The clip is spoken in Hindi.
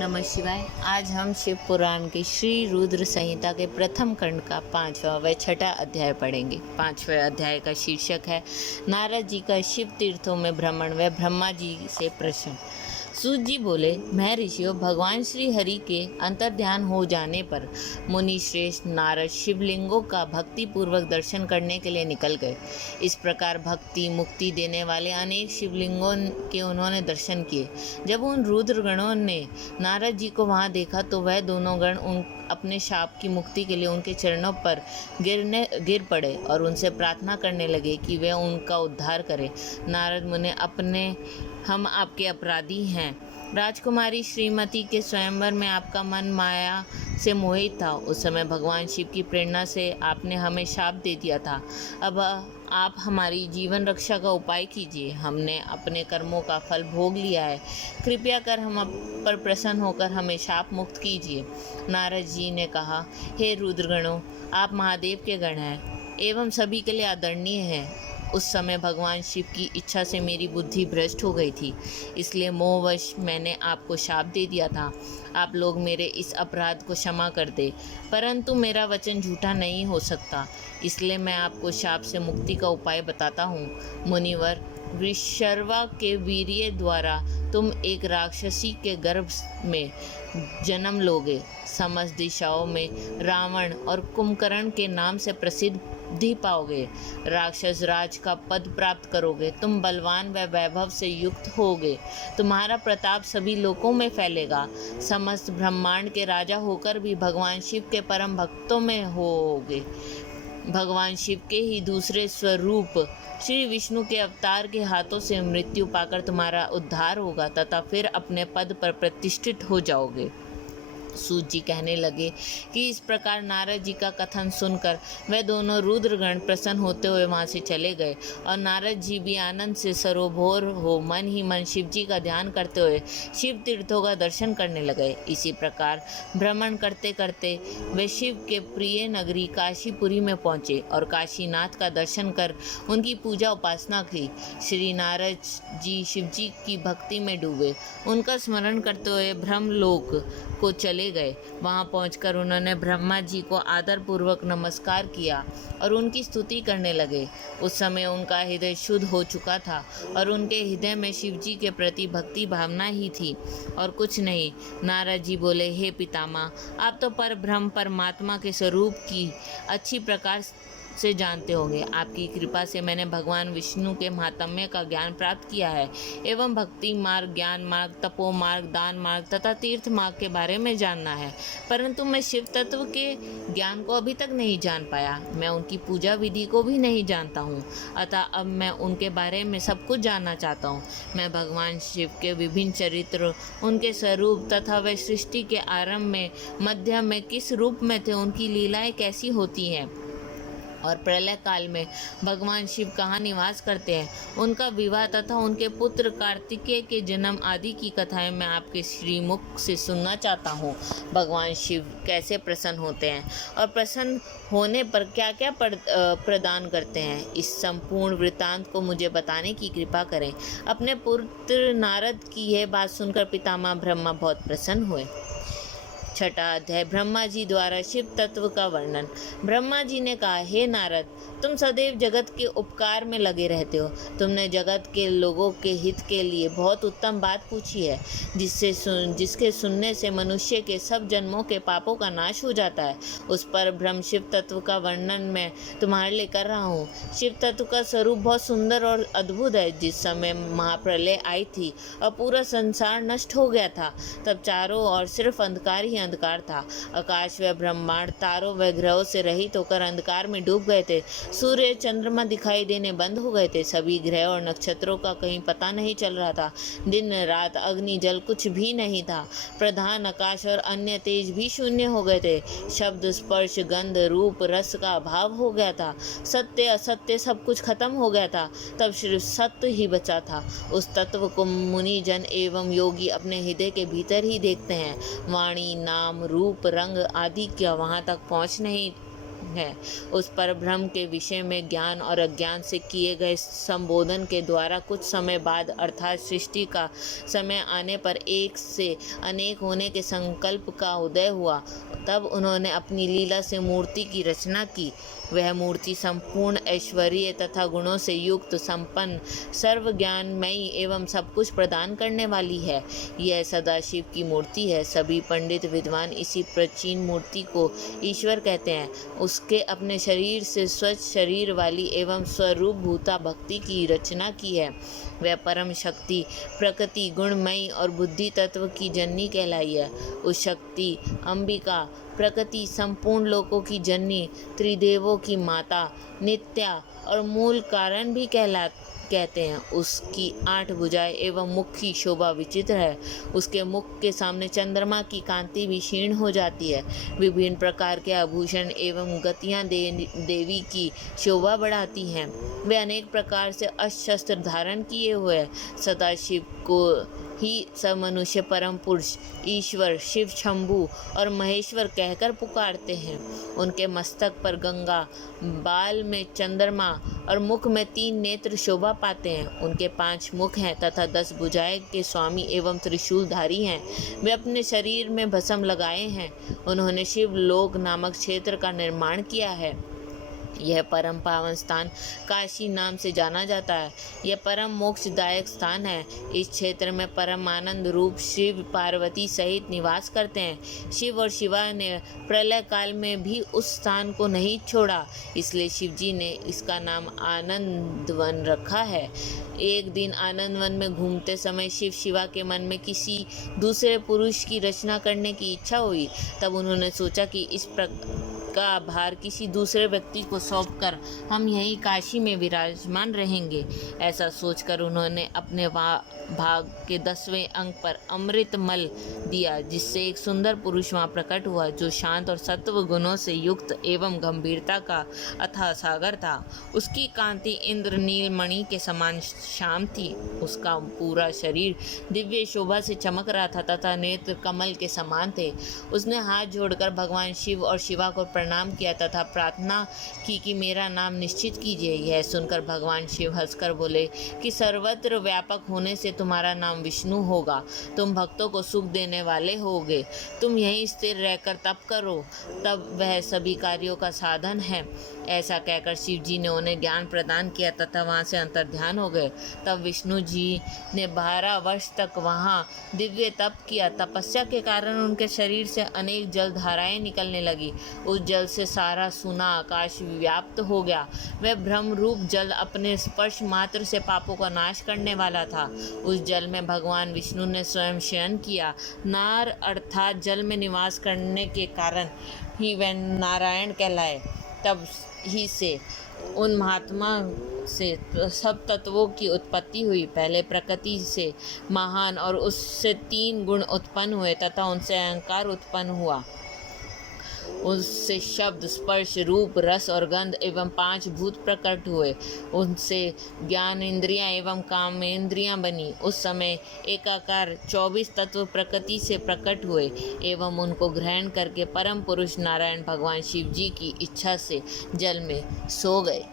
नमः शिवाय। आज हम शिव पुराण के श्री रुद्र संहिता के प्रथम खंड का 5वां व 6ठा अध्याय पढ़ेंगे। 5वें अध्याय का शीर्षक है नारद जी का शिव तीर्थों में भ्रमण व ब्रह्मा जी से प्रश्न। सूत जी बोले, मैं ऋषियों, भगवान श्री हरि के अंतर्ध्यान हो जाने पर मुनि श्रेष्ठ नारद शिवलिंगों का भक्ति पूर्वक दर्शन करने के लिए निकल गए। इस प्रकार भक्ति मुक्ति देने वाले अनेक शिवलिंगों के उन्होंने दर्शन किए। जब उन रुद्रगणों ने नारद जी को वहां देखा तो वह दोनों गण अपने शाप की मुक्ति के लिए उनके चरणों पर गिर पड़े और उनसे प्रार्थना करने लगे कि वे उनका उद्धार करें। नारद मुनि, हम आपके अपराधी हैं। राजकुमारी श्रीमती के स्वयंवर में आपका मन माया से मोहित था। उस समय भगवान शिव की प्रेरणा से आपने हमें शाप दे दिया था। अब आप हमारी जीवन रक्षा का उपाय कीजिए। हमने अपने कर्मों का फल भोग लिया है। कृपया कर हम पर प्रसन्न होकर हमें शाप मुक्त कीजिए। नारद जी ने कहा, हे रुद्रगणों, आप महादेव के गण हैं एवं सभी के लिए आदरणीय हैं। उस समय भगवान शिव की इच्छा से मेरी बुद्धि भ्रष्ट हो गई थी, इसलिए मोहवश मैंने आपको शाप दे दिया था। आप लोग मेरे इस अपराध को क्षमा कर दे, परंतु मेरा वचन झूठा नहीं हो सकता, इसलिए मैं आपको शाप से मुक्ति का उपाय बताता हूँ। मुनिवर, वृषर्वा के वीर्य द्वारा तुम एक राक्षसी के गर्भ में जन्म लोगे। समस्त दिशाओं में रावण और कुंभकर्ण के नाम से प्रसिद्धि पाओगे। राक्षस राज का पद प्राप्त करोगे। तुम बलवान व वैभव से युक्त होगे। तुम्हारा प्रताप सभी लोकों में फैलेगा। समस्त ब्रह्मांड के राजा होकर भी भगवान शिव के परम भक्तों में होगे। भगवान शिव के ही दूसरे स्वरूप श्री विष्णु के अवतार के हाथों से मृत्यु पाकर तुम्हारा उद्धार होगा तथा फिर अपने पद पर प्रतिष्ठित हो जाओगे। सूत जी कहने लगे कि इस प्रकार नारद जी का कथन सुनकर वे दोनों रुद्रगण प्रसन्न होते हुए वहां से चले गए और नारद जी भी आनंद से सरोभोर हो मन ही मन शिव जी का ध्यान करते हुए शिव तीर्थों का दर्शन करने लगे। इसी प्रकार भ्रमण करते करते वे शिव के प्रिय नगरी काशीपुरी में पहुंचे और काशीनाथ का दर्शन कर उनकी पूजा उपासना की। श्री नारद जी शिव जी की भक्ति में डूबे। उनका स्मरण करते हुए ब्रह्मलोक को चले गए। वहां पहुंचकर उन्होंने ब्रह्मा जी को आदर पूर्वक नमस्कार किया और उनकी स्तुति करने लगे। उस समय उनका हृदय शुद्ध हो चुका था और उनके हृदय में शिव जी के प्रति भक्ति भावना ही थी और कुछ नहीं। नारद जी बोले, हे पितामह, आप तो पर ब्रह्म परमात्मा के स्वरूप की अच्छी प्रकार से जानते होंगे। आपकी कृपा से मैंने भगवान विष्णु के महात्म्य का ज्ञान प्राप्त किया है एवं भक्ति मार्ग, ज्ञान मार्ग, तपो मार्ग, दान मार्ग तथा तीर्थ मार्ग के बारे में जानना है, परंतु मैं शिव तत्व के ज्ञान को अभी तक नहीं जान पाया। मैं उनकी पूजा विधि को भी नहीं जानता हूँ, अतः अब मैं उनके बारे में सब कुछ जानना चाहता हूँ। मैं भगवान शिव के विभिन्न चरित्र, उनके स्वरूप तथा वे सृष्टि के आरंभ में, मध्य में किस रूप में थे, उनकी लीलाएं कैसी होती हैं और प्रलय काल में भगवान शिव कहाँ निवास करते हैं, उनका विवाह तथा उनके पुत्र कार्तिकेय के जन्म आदि की कथाएं मैं आपके श्रीमुख से सुनना चाहता हूँ। भगवान शिव कैसे प्रसन्न होते हैं और प्रसन्न होने पर क्या क्या प्रदान करते हैं, इस संपूर्ण वृत्तांत को मुझे बताने की कृपा करें। अपने पुत्र नारद की यह बात सुनकर पितामह ब्रह्मा बहुत प्रसन्न हुए। छठा अध्याय, ब्रह्मा जी द्वारा शिव तत्व का वर्णन। ब्रह्मा जी ने कहा, हे नारद, तुम सदैव जगत के उपकार में लगे रहते हो। तुमने जगत के लोगों के हित के लिए बहुत उत्तम बात पूछी है, जिसके सुनने से मनुष्य के सब जन्मों के पापों का नाश हो जाता है। उस पर ब्रह्म शिव तत्व का वर्णन मैं तुम्हारे लिए कर रहा हूँ। शिव तत्व का स्वरूप बहुत सुंदर और अद्भुत है। जिस समय महाप्रलय आई थी और पूरा संसार नष्ट हो गया था, तब चारों ओर सिर्फ अंधकार ही अंधकार था। आकाश व ब्रह्मांड तारों व ग्रहों से रहित होकर अंधकार में डूब गए थे। सूर्य चंद्रमा दिखाई देने बंद हो गए थे। सभी ग्रह और नक्षत्रों का कहीं पता नहीं चल रहा था। दिन रात अग्नि जल कुछ भी नहीं था। प्रधान आकाश और अन्य तेज भी शून्य हो गए थे। शब्द स्पर्श गंध रूप रस का अभाव हो गया था। सत्य असत्य सब कुछ खत्म हो गया था। तब सिर्फ सत्य ही बचा था। उस तत्व को मुनि जन एवं योगी अपने हृदय के भीतर ही देखते हैं। वाणी, नाम, रूप, रंग आदि क्या वहां तक पहुंच नहीं है। उस पर ब्रह्म के विषय में ज्ञान और अज्ञान से किए गए संबोधन के द्वारा कुछ समय बाद अर्थात सृष्टि का समय आने पर एक से अनेक होने के संकल्प का उदय हुआ। तब उन्होंने अपनी लीला से मूर्ति की रचना की। वह मूर्ति संपूर्ण ऐश्वर्य तथा गुणों से युक्त, संपन्न, सर्वज्ञानमयी एवं सब कुछ प्रदान करने वाली है। यह सदाशिव की मूर्ति है। सभी पंडित विद्वान इसी प्राचीन मूर्ति को ईश्वर कहते हैं। उसके अपने शरीर से स्वच्छ शरीर वाली एवं स्वरूप भूता भक्ति की रचना की है। वह परम शक्ति, प्रकृति, गुणमयी और बुद्धि तत्व की जननी कहलाई है। उस शक्ति अंबिका प्रकृति, संपूर्ण लोकों की जननी, त्रिदेवों की माता, नित्या और मूल कारण भी कहते हैं। उसकी 8 भुजाएं एवं मुख की शोभा विचित्र है। उसके मुख के सामने चंद्रमा की कांति भी क्षीण हो जाती है। विभिन्न प्रकार के आभूषण एवं गतियां देवी की शोभा बढ़ाती हैं। वे अनेक प्रकार से अस्त्र शस्त्र धारण किए हुए हैं। सदाशिव को ही सब मनुष्य परम पुरुष, ईश्वर, शिव, शंभु और महेश्वर कहकर पुकारते हैं। उनके मस्तक पर गंगा, बाल में चंद्रमा और मुख में 3 नेत्र शोभा पाते हैं। उनके 5 मुख हैं तथा 10 भुजाएं के स्वामी एवं त्रिशूलधारी हैं। वे अपने शरीर में भस्म लगाए हैं। उन्होंने शिव लोक नामक क्षेत्र का निर्माण किया है। यह परम पावन स्थान काशी नाम से जाना जाता है। यह परम मोक्षदायक स्थान है। इस क्षेत्र में परम आनंद रूप शिव पार्वती सहित निवास करते हैं। शिव और शिवा ने प्रलय काल में भी उस स्थान को नहीं छोड़ा, इसलिए शिव जी ने इसका नाम आनंद वन रखा है। एक दिन आनंद वन में घूमते समय शिव शिवा के मन में किसी दूसरे पुरुष की रचना करने की इच्छा हुई। तब उन्होंने सोचा कि इस का भार किसी दूसरे व्यक्ति को सौंपकर हम यहीं काशी में विराजमान रहेंगे। ऐसा सोचकर उन्होंने अपने भाग के 10वें अंक पर अमृत मल दिया, जिससे एक सुंदर पुरुष वहां प्रकट हुआ, जो शांत और सत्व गुणों से युक्त एवं गंभीरता का अथाह सागर था। उसकी कांति इंद्रनील मणि के समान श्याम थी। उसका पूरा शरीर दिव्य शोभा से चमक रहा था तथा नेत्र कमल के समान थे। उसने हाथ जोड़कर भगवान शिव और शिवा को प्रणाम किया तथा प्रार्थना की कि मेरा नाम निश्चित कीजिए। यह सुनकर भगवान शिव हंसकर बोले कि सर्वत्र व्यापक होने से तुम्हारा नाम विष्णु होगा। तुम भक्तों को सुख देने वाले होगे। तुम यहीं स्थिर रहकर तप करो, तब वह सभी कार्यों का साधन है। ऐसा कहकर शिव जी ने उन्हें ज्ञान प्रदान किया तथा वहाँ से अंतर्ध्यान हो गए। तब विष्णु जी ने 12 वर्ष तक वहाँ दिव्य तप किया। तपस्या के कारण उनके शरीर से अनेक जल धाराएं निकलने लगी। उस जल से सारा सुना आकाश व्याप्त हो गया। वह ब्रह्म रूप जल अपने स्पर्श मात्र से पापों का नाश करने वाला था। उस जल में भगवान विष्णु ने स्वयं शयन किया। नार अर्थात जल में निवास करने के कारण ही वह नारायण कहलाए। तब ही से उन महात्मा से सब तत्वों की उत्पत्ति हुई। पहले प्रकृति से महान और उससे 3 गुण उत्पन्न हुए तथा उनसे अहंकार उत्पन्न हुआ। उससे शब्द, स्पर्श, रूप, रस और गंध एवं 5 भूत प्रकट हुए। उनसे ज्ञान इंद्रियां एवं कामेंद्रियां बनी। उस समय एकाकार 24 तत्व प्रकृति से प्रकट हुए एवं उनको ग्रहण करके परम पुरुष नारायण भगवान शिव जी की इच्छा से जल में सो गए।